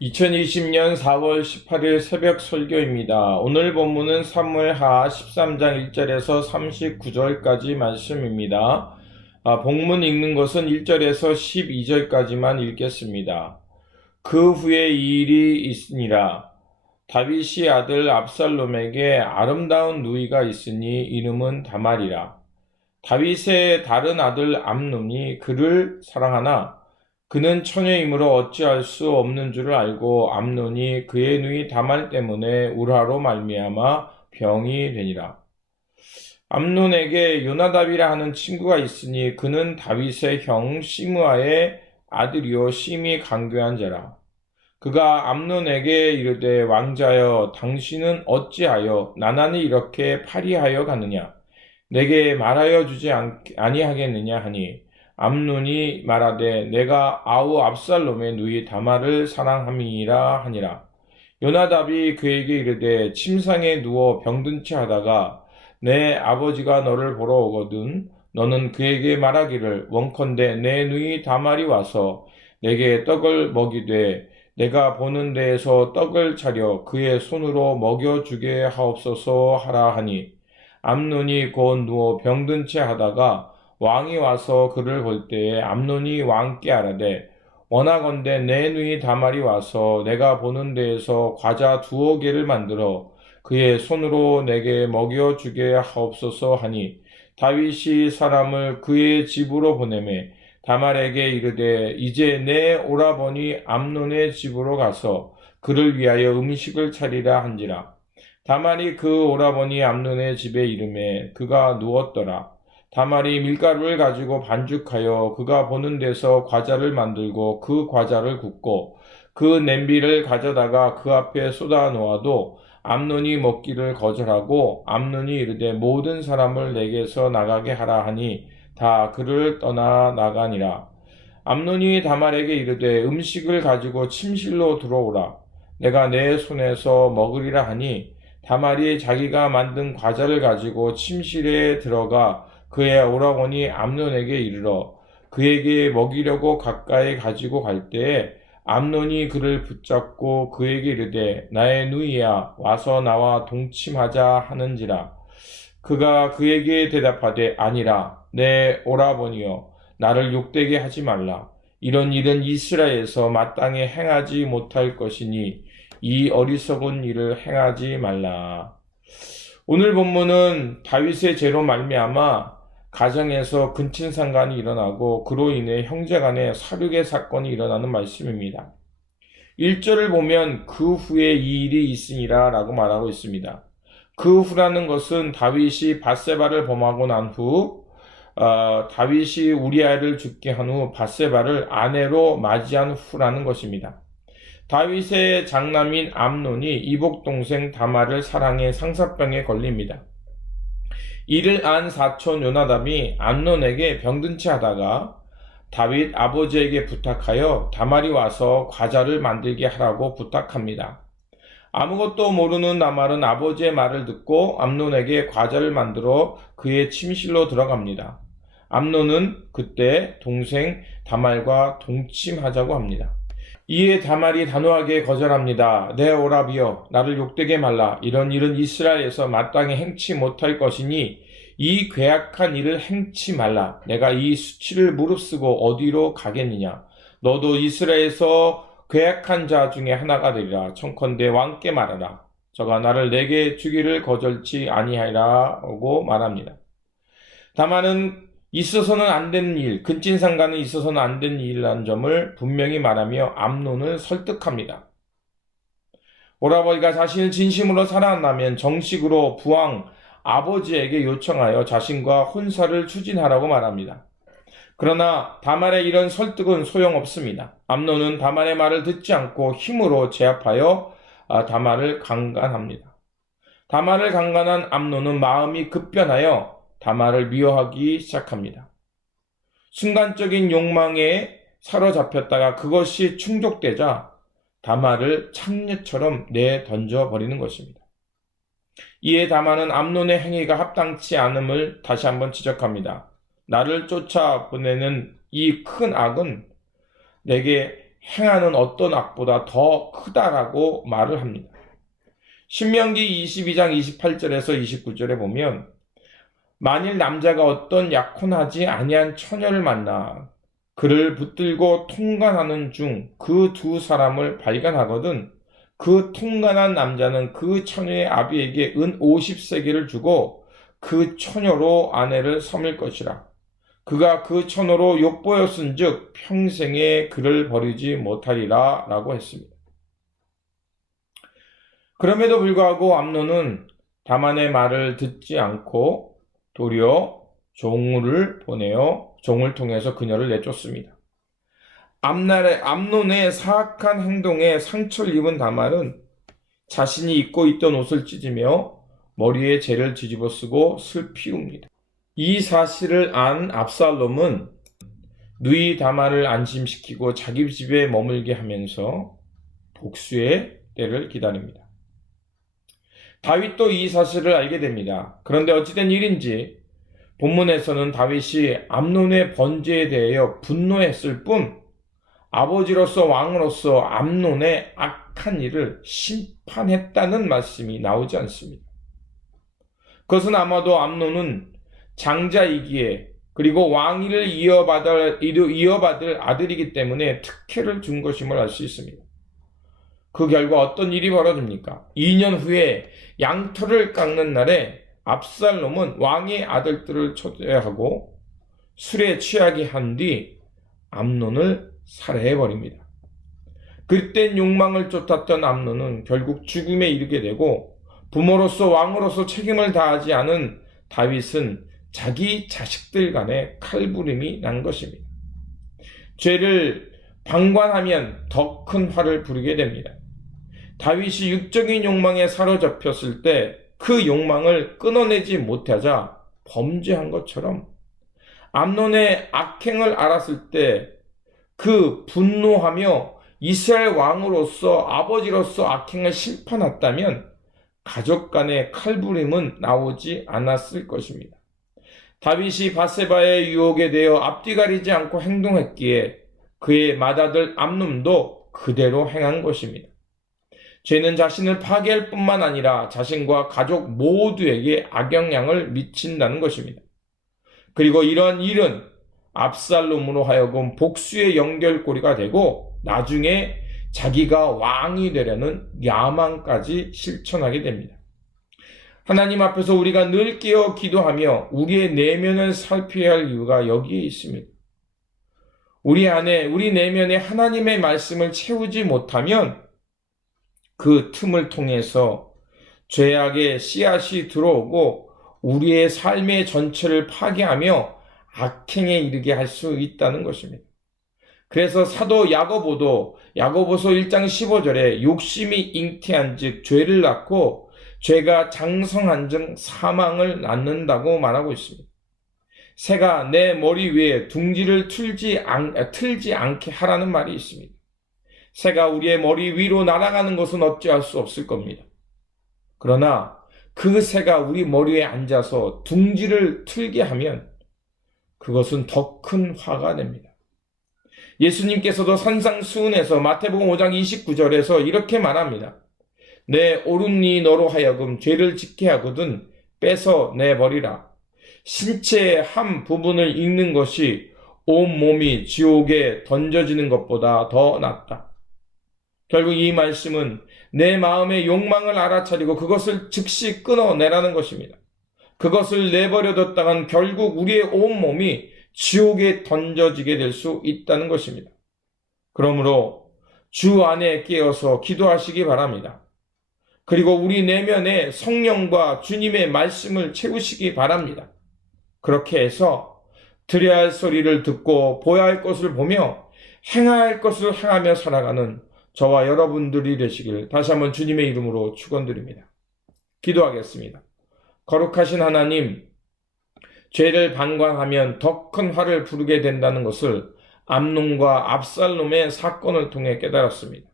2020년 4월 18일 새벽 설교입니다. 오늘 본문은 사무엘하 13장 1절에서 39절까지 말씀입니다. 본문 읽는 것은 1절에서 12절까지만 읽겠습니다. 그 후에 이 일이 있으니라. 다윗이 아들 압살롬에게 아름다운 누이가 있으니 이름은 다말이라. 다윗의 다른 아들 암논이 그를 사랑하나 그는 처녀이므로 어찌할 수 없는 줄을 알고 암논이 그의 누이 다말 때문에 울화로 말미암아 병이 되니라. 암논에게 요나답이라 하는 친구가 있으니 그는 다윗의 형 시므아의 아들이요 심히 간교한 자라. 그가 암논에게 이르되 왕자여 당신은 어찌하여 나나니 이렇게 파리하여 가느냐 내게 말하여 주지 아니하겠느냐 하니 암논이 말하되 내가 아우 압살롬의 누이 다말을 사랑함이라 하니라. 요나답이 그에게 이르되 침상에 누워 병든 채 하다가 내 아버지가 너를 보러 오거든 너는 그에게 말하기를 원컨대 내 누이 다말이 와서 내게 떡을 먹이되 내가 보는 데에서 떡을 차려 그의 손으로 먹여주게 하옵소서 하라 하니 암논이 곧 누워 병든 채 하다가 왕이 와서 그를 볼 때에 암논이 왕께 아뢰되 원하건대 내 누이 다말이 와서 내가 보는 데에서 과자 2개를 만들어 그의 손으로 내게 먹여주게 하옵소서 하니 다윗이 사람을 그의 집으로 보내매 다말에게 이르되 이제 내 오라버니 암논의 집으로 가서 그를 위하여 음식을 차리라 한지라. 다말이 그 오라버니 암논의 집에 이르매 그가 누웠더라. 다말이 밀가루를 가지고 반죽하여 그가 보는 데서 과자를 만들고 그 과자를 굽고 그 냄비를 가져다가 그 앞에 쏟아 놓아도 암논이 먹기를 거절하고 암논이 이르되 모든 사람을 내게서 나가게 하라 하니 다 그를 떠나 나가니라. 암논이 다말에게 이르되 음식을 가지고 침실로 들어오라. 내가 내 손에서 먹으리라 하니 다말이 자기가 만든 과자를 가지고 침실에 들어가 그의 오라버니 암논에게 이르러 그에게 먹이려고 가까이 가지고 갈 때에 암논이 그를 붙잡고 그에게 이르되 나의 누이야 와서 나와 동침하자 하는지라. 그가 그에게 대답하되 아니라 내 오라버니여 나를 욕되게 하지 말라. 이런 일은 이스라엘에서 마땅히 행하지 못할 것이니 이 어리석은 일을 행하지 말라. 오늘 본문은 다윗의 죄로 말미암아 가정에서 근친상간이 일어나고 그로 인해 형제간의 살육의 사건이 일어나는 말씀입니다. 1절을 보면 그 후에 이 일이 있으니라 라고 말하고 있습니다. 그 후라는 것은 다윗이 밧세바를 범하고 난 후 다윗이 우리아를 죽게 한 후 밧세바를 아내로 맞이한 후라는 것입니다. 다윗의 장남인 암논이 이복 동생 다말을 사랑해 상사병에 걸립니다. 이를 안 사촌 요나답이 암논에게 병든 채 하다가 다윗 아버지에게 부탁하여 다말이 와서 과자를 만들게 하라고 부탁합니다. 아무것도 모르는 다말은 아버지의 말을 듣고 암논에게 과자를 만들어 그의 침실로 들어갑니다. 암논은 그때 동생 다말과 동침하자고 합니다. 이에 다말이 단호하게 거절합니다. 내 오라비여 나를 욕되게 말라. 이런 일은 이스라엘에서 마땅히 행치 못할 것이니 이 괴악한 일을 행치 말라. 내가 이 수치를 무릅쓰고 어디로 가겠느냐. 너도 이스라엘에서 괴악한 자 중에 하나가 되리라. 청컨대 왕께 말하라. 저가 나를 내게 주기를 거절치 아니하리라고 말합니다. 다만은 있어서는 안 되는 일, 근친상간은 있어서는 안 되는 일이라는 점을 분명히 말하며 암논을 설득합니다. 오라버니가 자신을 진심으로 사랑한다면 정식으로 부왕 아버지에게 요청하여 자신과 혼사를 추진하라고 말합니다. 그러나 다말의 이런 설득은 소용없습니다. 암논은 다말의 말을 듣지 않고 힘으로 제압하여 다말을 강간합니다. 다말을 강간한 암논은 마음이 급변하여 다말을 미워하기 시작합니다. 순간적인 욕망에 사로잡혔다가 그것이 충족되자 다말을 창녀처럼 내던져 버리는 것입니다. 이에 다말은 암논의 행위가 합당치 않음을 다시 한번 지적합니다. 나를 쫓아보내는 이 큰 악은 내게 행하는 어떤 악보다 더 크다라고 말을 합니다. 신명기 22장 28절에서 29절에 보면 만일 남자가 어떤 약혼하지 아니한 처녀를 만나 그를 붙들고 통관하는 중 그 두 사람을 발견하거든 그 통관한 남자는 그 처녀의 아비에게 은 50세겔을 주고 그 처녀로 아내를 삼을 것이라. 그가 그 처녀로 욕보였은즉 평생에 그를 버리지 못하리라 라고 했습니다. 그럼에도 불구하고 암논은 다만의 말을 듣지 않고 도리어 종을 보내어 종을 통해서 그녀를 내쫓습니다. 암논의 사악한 행동에 상처를 입은 다말은 자신이 입고 있던 옷을 찢으며 머리에 재를 뒤집어 쓰고 슬피 웁니다. 이 사실을 안 압살롬은 누이 다말을 안심시키고 자기 집에 머물게 하면서 복수의 때를 기다립니다. 다윗도 이 사실을 알게 됩니다. 그런데 어찌된 일인지 본문에서는 다윗이 암논의 번제에 대하여 분노했을 뿐 아버지로서 왕으로서 암논의 악한 일을 심판했다는 말씀이 나오지 않습니다. 그것은 아마도 암논은 장자이기에 그리고 왕위를 이어받을 아들이기 때문에 특혜를 준 것임을 알 수 있습니다. 그 결과 어떤 일이 벌어집니까? 2년 후에 양털을 깎는 날에 압살롬은 왕의 아들들을 초대하고 술에 취하게 한 뒤 암논을 살해해버립니다. 그땐 욕망을 쫓았던 암논은 결국 죽음에 이르게 되고 부모로서 왕으로서 책임을 다하지 않은 다윗은 자기 자식들 간에 칼부림이 난 것입니다. 죄를 방관하면 더 큰 화를 부르게 됩니다. 다윗이 육적인 욕망에 사로잡혔을 때 그 욕망을 끊어내지 못하자 범죄한 것처럼 암논의 악행을 알았을 때 그 분노하며 이스라엘 왕으로서 아버지로서 악행을 심판했다면 가족 간의 칼부림은 나오지 않았을 것입니다. 다윗이 밧세바의 유혹에 대해 앞뒤 가리지 않고 행동했기에 그의 맏아들 암논도 그대로 행한 것입니다. 죄는 자신을 파괴할 뿐만 아니라 자신과 가족 모두에게 악영향을 미친다는 것입니다. 그리고 이러한 일은 압살롬으로 하여금 복수의 연결고리가 되고 나중에 자기가 왕이 되려는 야망까지 실천하게 됩니다. 하나님 앞에서 우리가 늘 깨어 기도하며 우리의 내면을 살펴야 할 이유가 여기에 있습니다. 우리 안에, 우리 내면에 하나님의 말씀을 채우지 못하면 그 틈을 통해서 죄악의 씨앗이 들어오고 우리의 삶의 전체를 파괴하며 악행에 이르게 할 수 있다는 것입니다. 그래서 사도 야고보도 야고보서 1장 15절에 욕심이 잉태한 즉 죄를 낳고 죄가 장성한 즉 사망을 낳는다고 말하고 있습니다. 새가 내 머리 위에 둥지를 틀지 않게 하라는 말이 있습니다. 새가 우리의 머리 위로 날아가는 것은 어찌할 수 없을 겁니다. 그러나 그 새가 우리 머리에 앉아서 둥지를 틀게 하면 그것은 더 큰 화가 됩니다. 예수님께서도 산상수훈에서 마태복음 5장 29절에서 이렇게 말합니다. 내 오른이 너로 하여금 죄를 짓게 하거든 빼서 내버리라. 신체의 한 부분을 잃는 것이 온 몸이 지옥에 던져지는 것보다 더 낫다. 결국 이 말씀은 내 마음의 욕망을 알아차리고 그것을 즉시 끊어내라는 것입니다. 그것을 내버려뒀다간 결국 우리의 온몸이 지옥에 던져지게 될 수 있다는 것입니다. 그러므로 주 안에 깨어서 기도하시기 바랍니다. 그리고 우리 내면에 성령과 주님의 말씀을 채우시기 바랍니다. 그렇게 해서 들어야 할 소리를 듣고 보아야 할 것을 보며 행해야 할 것을 행하며 살아가는 저와 여러분들이 되시길 다시 한번 주님의 이름으로 축원드립니다. 기도하겠습니다. 거룩하신 하나님, 죄를 방관하면 더 큰 화를 부르게 된다는 것을 암논과 압살롬의 사건을 통해 깨달았습니다.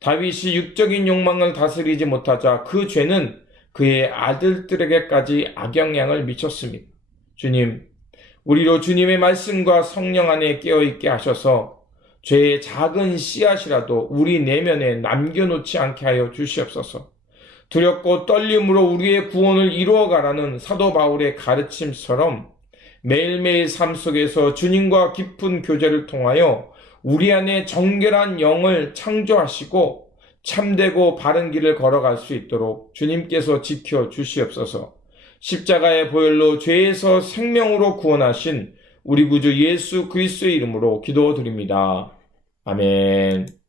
다윗이 육적인 욕망을 다스리지 못하자 그 죄는 그의 아들들에게까지 악영향을 미쳤습니다. 주님, 우리로 주님의 말씀과 성령 안에 깨어있게 하셔서 죄의 작은 씨앗이라도 우리 내면에 남겨놓지 않게 하여 주시옵소서. 두렵고 떨림으로 우리의 구원을 이루어가라는 사도 바울의 가르침처럼 매일매일 삶 속에서 주님과 깊은 교제를 통하여 우리 안에 정결한 영을 창조하시고 참되고 바른 길을 걸어갈 수 있도록 주님께서 지켜 주시옵소서. 십자가의 보혈로 죄에서 생명으로 구원하신 우리 구주 예수 그리스도의 이름으로 기도드립니다. 아멘.